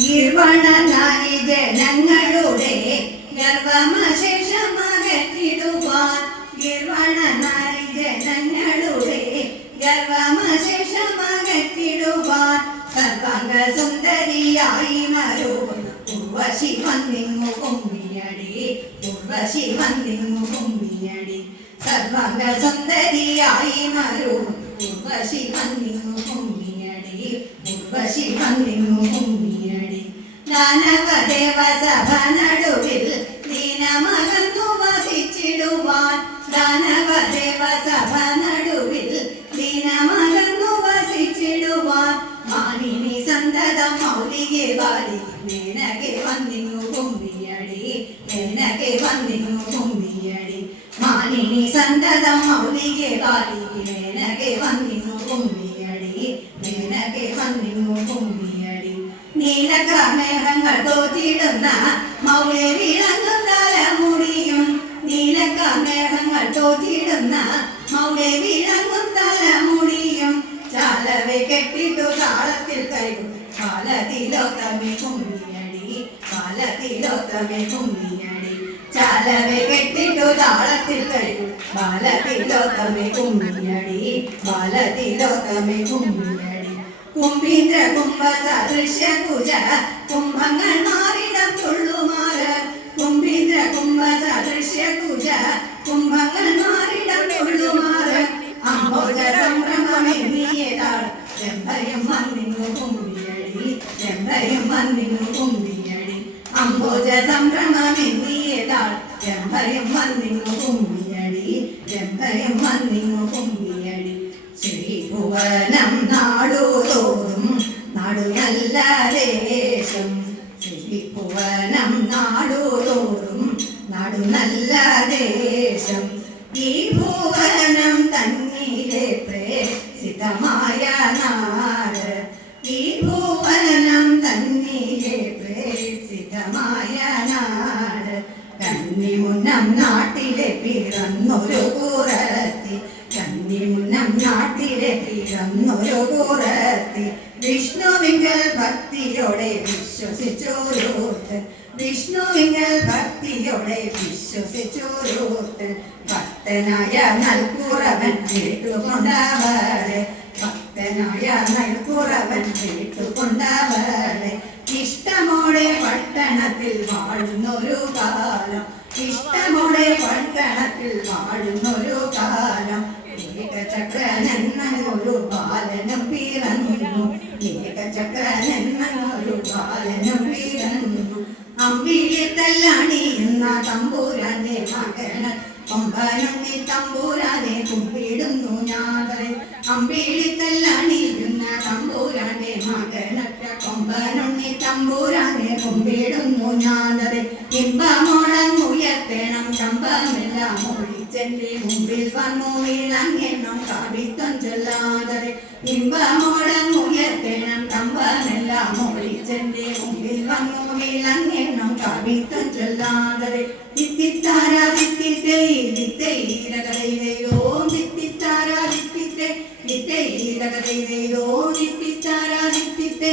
നിർവണനായി ജനങ്ങളുടെ ഗർവമശേഷമകറ്റിടുവാൻ. നിർവണനായി ജനങ്ങളുടെ ഗർവമശേഷമകറ്റിടുവാൻ. സർവാംഗ സുന്ദരിയായി മരുന്ന ഉർവശി വന്നിങ്ങു കുമ്പിയടി. ഉർവശി വന്നിങ്ങു കുമ്പിയടി. സർവാംഗ സുന്ദരിയായി മരുന്ന ഉർവശി വന്നിങ്ങു കുമ്പിയടി. ഉർവശി വന്നിങ്ങു കുമ്മിയടി ದಾನವ ದೇವ ಸಭ ನಡುವಿಲ್ ದೀನ ಮಗನು ವಸಿಚಿಡುವಾನ್ ದಾನವ ದೇವ ಸಭ ನಡುವಿಲ್ ದೀನ ಮಗನು ವಸಿಚಿಡುವಾನ್ ಮಾನಿನಿ ಸಂದದ ಮೌಲಿಗೆ ಬಾರಿ ಮೇನಗೆ ಬಂದಿನು ಗುಂಬಿಯಡಿ ಮೇನಗೆ ಬಂದಿನು ಗುಂಬಿಯಡಿ ಮಾನಿನಿ ಸಂದದ ಮೌಲಿಗೆ ಬಾರಿ നീലക്കാമേഘങ്ങൾ തോറ്റിടുന്ന മൗളി വിളങ്ങും തലമുടിയും നീലക്കാമേഘങ്ങൾ തോറ്റിടുന്ന മൗളി വിളങ്ങും തലമുടിയും ചാലവെ കെട്ടിട്ടു താളത്തിൽ കൈകും കാലത്തിലോത്തമേ കുമ്മിയടി കാലത്തിലോത്തമേ കുമ്മിയടി. ചാലവെ കെട്ടിട്ടു താളത്തിൽ കൈകും ബാലത്തിലോത്തമേ കുമ്മിയടി ബാലത്തിലോത്തമേ കുമ്മിയടി. കുംഭീന്ദ്ര കുംഭ സദൃശ്യ കുജ കുംഭങ്ങൾ മാറിട തുള്ളുമാറ് കുംഭീന്ദ്ര കുംഭ സദൃശ്യ കുജ കുംഭങ്ങൾ മാറിട തുള്ളുമാറ് അംബോജ സംഭ്രമമെന്നിയതാൾ ചെമ്പയും വന്നിങ്ങു കുമ്പിയടി ചെമ്പയും വന്നിങ്ങു കുമ്പിയടി അംബോജ സംഭ്രമമെന്നിയതാൾ ചെമ്പയും വന്നിങ്ങു കുമ്പിയടി ചെമ്പയും വന്നിങ്ങു കുമ്പിയടി ശ്രീഭുവനം നാടുതോറും ശ്രീഭുവനം നാടുതോറും നാടു നല്ല ദേശം. ഈ ഭുവനം തന്നിലെ പ്രേസിതമായ നാട്. ഈ ഭുവനം തന്നിലെ പ്രേസിതമായ നാട്. കന്നിമുന്നം നാട്ടിലെ പിറന്നൊരു കുറത്തി കന്നിമുന്നം നാട്ടിലെ പിറന്നൊരു കൂറത്തി വിഷ്ണുവിങ്കൽ ഭക്തിയോടെ വിശ്വസിച്ചോരോത്ത് വിഷ്ണുവിങ്കൽ ഭക്തിയോടെ വിശ്വസിച്ചോരോത്ത് ഭക്തനായ നൽകുറവൻ കേട്ടുകൊണ്ടവളെ ഭക്തനായ നൽകുറവൻ കേട്ടുകൊണ്ടവളെ ഇഷ്ടമോടെ പട്ടണത്തിൽ വാഴുന്നൊരു കാലം. ഇഷ്ടമോടെ പട്ടണത്തിൽ വാഴുന്നൊരു കാലം. ഏകചക്രനെന്നൊരു ബാലനും പിറന്നു. ഏകചക്രനെന്നൊരു ബാലനും പിറന്നു അമ്പിളി തല്ലാണി എന്ന തമ്പൂരാന്റെ മകന് കൊമ്പനമ്മി തമ്പൂരാനെ കുമ്പിടുന്നു ഞാതെ അമ്പിളി തല്ലാണി എന്ന തമ്പൂരാന്റെ മകനൊറ്റ കൊമ്പനുണ്ണി തമ്പൂരാനെ കുമ്പിടുന്നു ഞാതെ ഇമ്പമോളങ്ങുയർത്തണം ചമ്പമെല്ലാം ഒഴിച്ചെന്റെ മുമ്പിൽ വന്നു വീഴങ്ങെണ്ണം കവിത്വം ചൊല്ലാതെ ഇമ്പമോളങ്ങുയർത്തണം ചൊല്ലാതെ തിത്തിത്താര തിത്തിത്തേ തിത്തൈരകതൈതയോ തിത്തിത്താര തിത്തിത്തേ തിത്തൈരകതൈതയോ തിത്തിത്താര തിത്തിത്തേ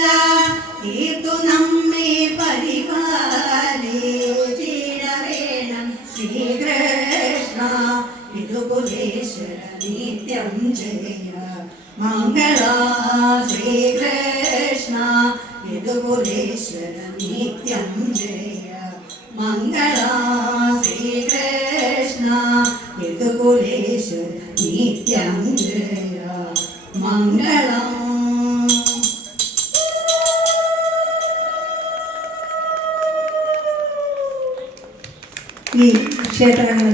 ജയ മംഗള ശ്രീകൃഷ്ണ. ഇതുകുലേശ്വര നിത്യം ജയ. മംഗള ശ്രീകൃഷ്ണ. യദുകുലേശ്വര നിത്യം ജയ. മംഗളം. ഈ ക്ഷേത്രങ്ങളിൽ